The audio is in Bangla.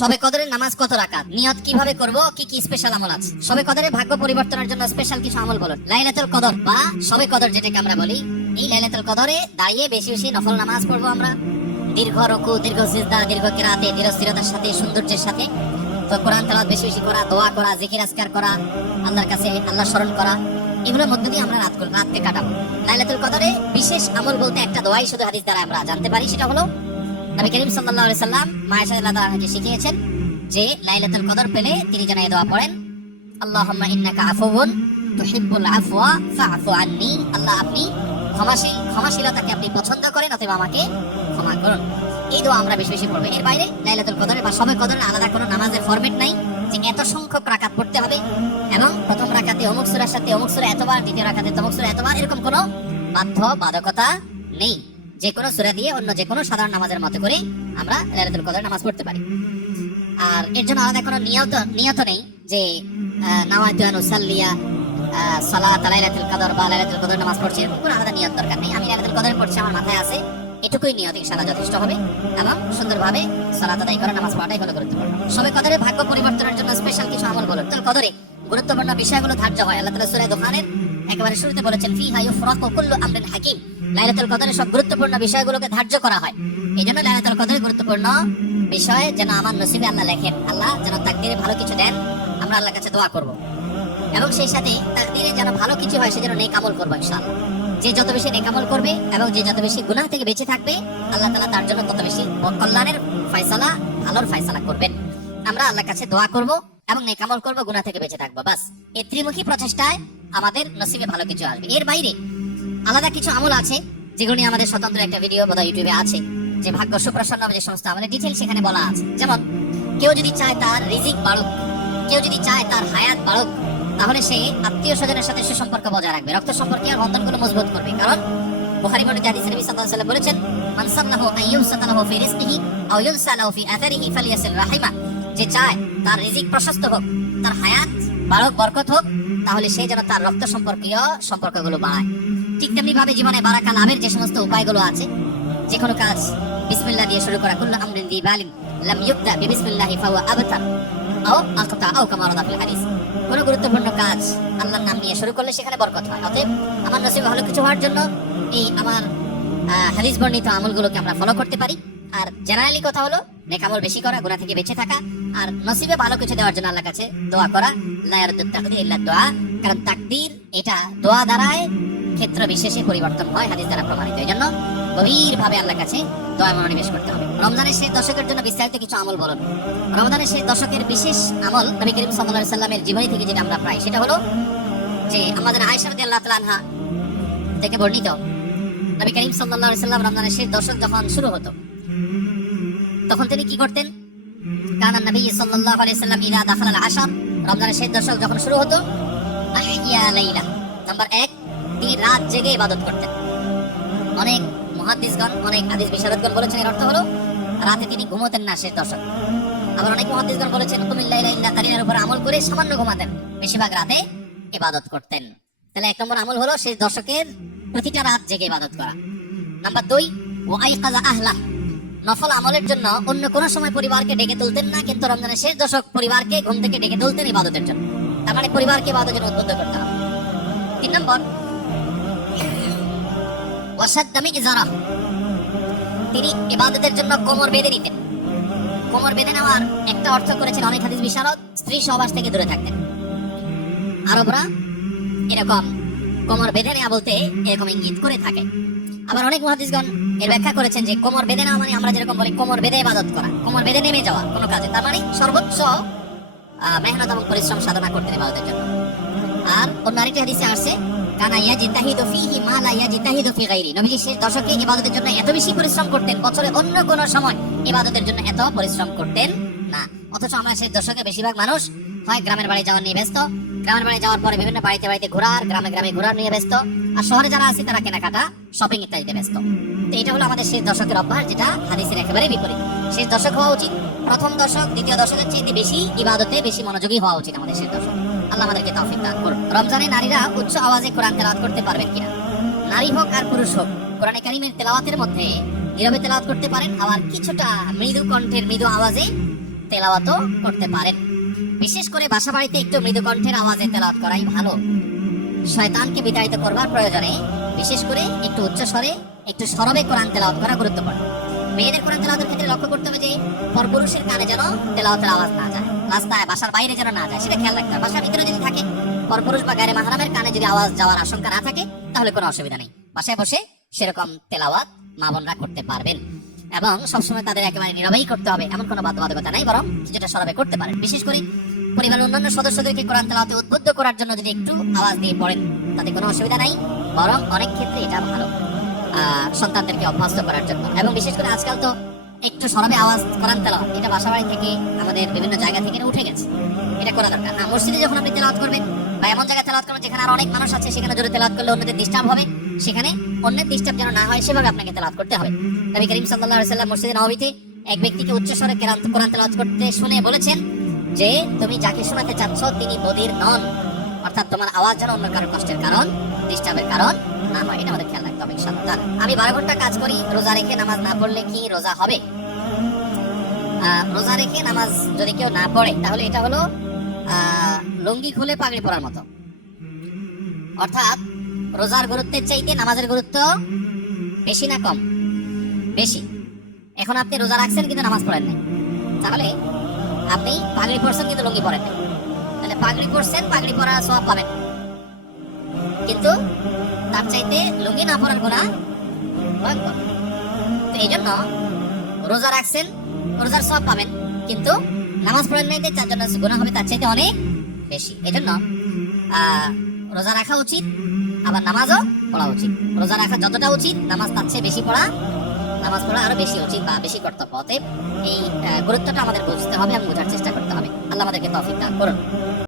শবে কদরের নামাজ কত রাকাত, নিয়ত কিভাবে করব, কি কি স্পেশাল আমল আছে? শবে কদরে ভাগ্য পরিবর্তনের জন্য স্পেশাল কিছু আমল বলুন। লাইলাতুল কদর বা শবে কদর যেটাকে আমরা বলি, এই লাইলাতুল কদরে দাঁড়িয়ে বেশি বেশি নফল নামাজ পড়বো আমরা। দীর্ঘ রুকু, দীর্ঘ সিজদা, দীর্ঘ কিরাতে, দীর্ঘ স্থিরতার সাথে, সৌন্দর্যের সাথে। তো কোরআন তেলাওয়াত বেশি বেশি করা, দোয়া করা, জিকির আজকার করা, আল্লাহর কাছে আল্লাহ স্মরণ করা, এগুলোর মধ্য দিয়ে আমরা রাতকে কাটাবো। লাইলাতুল কদরে বিশেষ আমল বলতে একটা দোয়াই শুধু হাদিস দ্বারা আমরা জানতে পারি, সেটা হলো নবী করিম সাল্লাল্লাহু আলাইহি সাল্লাম মায়েশা রাদিয়াল্লাহু আনহাকে শিখিয়েছেন যে লাইলাতুল কদর পেলে তিনি যেন এই দোয়া পড়েন, আল্লাহুম্মা ইন্নাকা আফুউন তুহিব্বুল আফওয়া ফা'ফু আন্নী। আল্লাহ, আপনি ক্ষমাশীল, ক্ষমাশীলতাকে আপনি পছন্দ করেন, অতএব আমাকে ক্ষমা করুন। এই দোয়া আমরা বেশি বেশি পড়বো। এর বাইরে লাইলাতুল কদরে বা শবে কদরে আলাদা কোনো নামাজের ফরম্যাট নাই যে এত সংখ্যক রাকাত পড়তে হবে এবং প্রথম রাকাতে অমুক সূরার সাথে অমুক সূরা এতবার, দ্বিতীয় রাকাতে তমুক সূরা এতবার, এরকম কোনো বাধ্যবাধকতা নেই। যে কোনো সূরা দিয়ে অন্য যে কোনো সাধারণ নামাজের মতো করে আমরা লাইলাতুল কদর নামাজ পড়তে পারি। আর এর জন্য আলাদা কোনো নিয়ত নেই যে নাওয়াইতু আন উসাল্লিয়া সালাত লাইলাতুল কদর বা লাইলাতুল কদর নামাজ পড়ছি, এরকম কোনো আলাদা নিয়ত দরকার নেই। আমি লাইলাতুল কদর পড়ছি, আমার মাথায় আছে, এটুকুই নিয়ত ইনশাআল্লাহ যথেষ্ট হবে এবং সুন্দরভাবে সালাত আদায় করে নামাজ পড়াটাই হলো গুরুত্বপূর্ণ। শবে কদরে ভাগ্য পরিবর্তনের জন্য স্পেশাল কিছু আমল বলুন। লাইলাতুল কদরে গুরুত্বপূর্ণ বিষয়গুলো ধার্য হয়। আল্লাহ তাআলা সূরা দুখানের একেবারে শুরুতে বলেছেন, ফিহা ইউফরাকু কুল্লু আমরিন হাকিম। লাইলাতুল কদরে সব গুরুত্বপূর্ণ বিষয়গুলোকে ধার্য করা হয়। এইজন্য লাইলাতুল কদরে গুরুত্বপূর্ণ বিষয় যেন আমার নসিবে আল্লাহ লেখেন, আল্লাহ যেন তাকদীরে ভালো কিছু দেন, আমরা আল্লাহর কাছে দোয়া করব। এবং সেই সাথে তাকদীরে যেন ভালো কিছু হয় সেজন্য নেক আমল করব ইনশাআল্লাহ। যে যত বেশি নেক আমল করবে এবং যে যত বেশি গুনাহ থেকে বেঁচে থাকবে, আল্লাহ তাআলা তার জন্য তত বেশি কল্যাণের ফয়সালা, ভালোর ফয়সালা করবেন। আমরা আল্লাহর কাছে দোয়া করব এবং নেক আমল করব, গুনাহ থেকে বেঁচে থাকবো। বাস এই ত্রিমুখী প্রচেষ্টায় আমাদের নসিবে ভালো কিছু আসবে। এর বাইরে আলাদা কিছু আমল আছে যেগুলো নিয়ে আমাদের স্বতন্ত্র একটা ভিডিও বোধহয় ইউটিউবে আছে, যে ভাগ্য সুপ্রসন্ন যে সমস্ত আমলের ডিটেইল সেখানে বলা আছে। যেমন কেউ যদি চায় তার রিজিক বাড়ুক, কেউ যদি চায় তার হায়াত বাড়ুক, তাহলে সে আত্মীয় স্বজনের সাথে সুসম্পর্ক বজায় রাখবে, রক্ত সম্পর্কের বন্ধনগুলো মজবুত করবে। কারণ বুখারী বর্ণিত হাদিসে নবী সাল্লাল্লাহু আলাইহি ওয়াসাল্লাম বলেছেন, মান সাল্লাহু আইয়ুসাতালাহু ফি রিজকিহি আও ইউনসালাহু ফি আথারিহি ফালিয়াসিল রাহিমা। যে চায় তার রিজিক প্রশস্ত হোক, তার হায়াত বাড়ুক, বরকত হোক, তাহলে সে যেন তার রক্ত সম্পর্কীয় সম্পর্কগুলো বাড়ায়। ঠিক তেমনি ভাবে জীবনে বারাকা লাভের যে সমস্ত উপায়গুলো আছে, যে কোনো কাজ বিসমিল্লাহ দিয়ে শুরু করা, কুল্লু আমরিন যি বালিন লাম ইউবদা বিসমিল্লাহি ফাহুয়া আবতার আও আকতা আও কামা ওয়ারাদা ফিল হাদিস। কোনো গুরুত্বপূর্ণ কাজ আল্লাহর নাম নিয়ে শুরু করলে সেখানে বরকত হয়। অতএব আমার নসিবে ভালো কিছু হওয়ার জন্য এই আমার হাদিস বর্ণিত আমলগুলোকে আমরা ফলো করতে পারি। আর জেনারেলি কথা হলো নেক আমল বেশি করা, গুনাহ থেকে বেঁচে থাকা, আর নসিবে ভালো কিছু দেওয়ার জন্য আল্লাহর কাছে দোয়া করা। লা ইয়ারুদ্দুত তাকদীর ইল্লা দুআ। কারণ তাকদীর এটা দোয়া দ্বারাই ক্ষেত্র বিশেষে পরিবর্তন হয়, হাদিস দ্বারা প্রমাণিত। এই জন্য গভীরভাবে আল্লাহর কাছে দোয়া মনোনিবেশ করতে হবে। রমজানের শেষ দশকের জন্য বিস্তারিত কিছু আমল বলুন। রমজানের শেষ দশকের বিশেষ আমল নবী করিম সাল্লাল্লাহু আলাইহি সাল্লামের জীবনী থেকে যেটা আমরা পাই, সেটা হলো যে আমাদের আয়েশা রাদিয়াল্লাহু তাআলা আনহা থেকে বর্ণিত, নবী করিম সাল্লাল্লাহু আলাইহি সাল্লাম রমজানের শেষ দশক যখন শুরু হতো, তখন তিনি কি করতেন? কানা নবী সাল্লাল্লাহু আলাইহি সাল্লাম ইযা দাখালাল আশর, রমজানের শেষ দশক যখন শুরু হতো, আহইয়া লাইলা, নাম্বার 1, তিনি রাত জেগে ইবাদত করতেন। অনেক মুহাদ্দিসগণ, অনেক হাদিস বিশারদগণ বলেছেন এর অর্থ হলো রাতে তিনি ঘুমোতেন না শেষ দশক। আবার অনেক মুহাদ্দিসগণ বলেছেন কুমিল লাইলা ইল্লা কালিলার উপর আমল করে সামান্য ঘুমাতেন, বেশিরভাগ রাতে ইবাদত করতেন। তাহলে 1 নম্বর আমল হলো শেষ দশকের প্রতিটা রাত জেগে ইবাদত করা। নাম্বার 2, ওয়া আইকাযা আহলা, নফল আমলের জন্য অন্য কোনো সময় পরিবারকে ডেকে তুলতেন না, কিন্তু রমজানের শেষ দশক পরিবারকে ঘুম থেকে ডেকে তুলতেন ইবাদতের জন্য। তার মানে পরিবারকে ইবাদতের জন্য উদ্বুদ্ধ করতে হবে। 3 নম্বর, ওয়াসাদ্দা মিযজারা, তিনি ইবাদতের জন্য কোমর বেঁধে নিতেন। কোমর বেঁধে নেওয়ার একটা অর্থ করেছেন অনেক হাদিস বিশারদ, স্ত্রী সহবাস থেকে দূরে থাকতেন। আরবরা এরকম কোমর বেঁধে নেওয়া বলতে এরকম ইঙ্গিত করে থাকে। আবার অনেক মুহাদ্দিসগণ এর ব্যাখ্যা করেছেন যে কোমর বেঁধে নেওয়া মানে আমরা যেরকম বলি কোমর বেঁধে ইবাদত করা, কোমর বেঁধে নেমে যাওয়া কোনো কাজে, তার মানে সর্বোচ্চ মেহনত এবং পরিশ্রম সাধনা করতেন ইবাদতের জন্য। আর অন্য আরেকটি হাদিসে আসছে, কানা ইয়াজিতাহিদু ফীহি মা লা ইয়াজিতাহিদু ফি গায়রি, নবীজি শেষ দশকে ইবাদতের জন্য এত বেশি পরিশ্রম করতেন, বছরে অন্য কোনো সময় ইবাদতের জন্য এত পরিশ্রম করতেন না। অথচ আমরা শেষ দশকে বেশিরভাগ মানুষ হয় গ্রামের বাড়ি যাওয়ার নিয়ে ব্যস্ত, গ্রামের বাড়ি যাওয়ার পরে বিভিন্ন বাড়িতে বাড়িতে ঘোরার, গ্রামে গ্রামে ঘোরার নিয়ে ব্যস্ত, আর শহরে যারা আছে তারা কেনাকাটা, শপিং ইত্যাদিতে ব্যস্ত। তো এটা হলো আমাদের শেষ দশকের অভ্যাস, যেটা হাদিসের একেবারে বিপরীত। শেষ দশক হওয়া উচিত প্রথম দশক, দ্বিতীয় দশকের চেয়ে বেশি ইবাদতে বেশি মনোযোগী হওয়া উচিত আমাদের শেষ দশক। আল্লাহ আমাদেরকে তৌফিক দান করুন। রমজানে নারীরা উচ্চ আওয়াজে কোরআন তেলাওয়াত করতে পারবেন কিনা? নারী হোক আর পুরুষ হোক, কোরআনে কারীমের তেলাওয়াতের মধ্যে নীরবে তেলাওয়াত করতে পারেন, আবার কিছুটা মৃদু কণ্ঠের মৃদু আওয়াজে তেলাওয়াতও করতে পারেন। বিশেষ করে বাসা বাড়িতে একটু মৃদু কণ্ঠের আওয়াজে তেলাওয়াত করাই ভালো। শয়তানকে বিতাড়িত করবার প্রয়োজনে বিশেষ করে একটু উচ্চ স্বরে একটু সরবে কোরআন তেলাওয়াত করা গুরুত্বপূর্ণ। মেয়েদের কোরআন তেলাওয়াতের ক্ষেত্রে লক্ষ্য করতে হবে যে পরপুরুষের কানে যেন তেলাওয়াতের আওয়াজ না যায়, রাস্তায় বাসার বাইরে যেন না যায়, সেটা খেয়াল রাখতে হবে। বাসার ভিতরে যদি থাকে, পরপুরুষ বা গায়রে মাহরামের কানে যদি আওয়াজ যাওয়ার আশঙ্কা না থাকে, তাহলে কোনো অসুবিধা নেই। বাসায় বসে সেরকম তেলাওয়াত মা বোনরা করতে পারবেন এবং সবসময় তাদের একেবারে নীরবেই করতে হবে এমন কোনো বাধ্যবাধকতা নাই, বরং যেটা সরবে করতে পারেন। বিশেষ করে পরিবারের অন্যান্য সদস্যদেরকে কোরআন তেলাওয়াতে উদ্বুদ্ধ করার জন্য যদি একটু আওয়াজ দিয়ে পড়েন, তাতে কোনো অসুবিধা নাই, বরং অনেক ক্ষেত্রে এটা ভালো সন্তানদেরকে অভ্যস্ত করার জন্য। এবং বিশেষ করে আজকাল তো একটু সরবে আওয়াজ কোরআন তেলাওয়াত এটা বাসাবাড়ি থেকে আমাদের বিভিন্ন জায়গা থেকে উঠে গেছে, এটা করা দরকার। মসজিদে যখন আপনি তেলাওয়াত করবেন বা এমন জায়গায় তেলাওয়াত করবেন যেখানে আর অনেক মানুষ আছে, সেখানে জোরে তেলাওয়াত করলে অন্যদের ডিস্টার্ব হবে, সেখানে অন্যের ডিস্টার্ব যেন না হয় সেভাবে আপনাকে তেলাওয়াত করতে হবে। নবী করিম সাল্লাল্লাহু আলাইহি ওয়াসাল্লাম মসজিদে নববীতে এক ব্যক্তিকে উচ্চ স্বরে কোরআন তেলাওয়াত করতে শুনে বলেছেন যে তুমি যাকে শোনাতে চাচ্ছ তিনি বধির নন, অর্থাৎ তোমার আওয়াজ যেন অন্য কারোর কষ্টের কারণ, ডিস্টার্বের কারণ না হয়, এটা আমাদের খেয়াল রাখতে হবে ইনশাআল্লাহ। আমি 12 ঘন্টা কাজ করি, রোজা রেখে নামাজ না পড়লে কি রোজা হবে? রোজা রেখে নামাজ যদি কেউ না পড়ে তাহলে এটা হলো লুঙ্গি খুলে পাগড়ি পরার মতো, অর্থাৎ রোজার গুরুত্বের চাইতে নামাজের গুরুত্ব বেশি না কম? বেশি। এখন আপনি রোজা রাখছেন কিন্তু নামাজ পড়েন নাই, তাহলে আপনি পাগড়ি পরছেন কিন্তু লুঙ্গি পরেন নাই, তাহলে পাগড়ি পরছেন, পাগড়ি পরার সওয়াব পাবেন, কিন্তু তার চাইতে লুঙ্গি না পরার গুনাহ ভয়ঙ্কর। তো এই জন্য রোজা রাখছেন, রোজার সওয়াব পাবেন, কিন্তু নামাজ পড়েন নাই, তার জন্য গুনাহ হবে তার চাইতে অনেক বেশি। এই জন্য রোজা রাখা উচিত, আবার নামাজও পড়া উচিত। রোজা রাখা যতটা উচিত, নামাজ তার চেয়ে বেশি পড়া, নামাজ পড়া আরো বেশি উচিত বা বেশি কর্তব্য। অতএব এই গুরুত্বটা আমাদের বুঝতে হবে এবং বোঝার চেষ্টা করতে হবে। আল্লাহ আমাদেরকে তৌফিক দান করুন।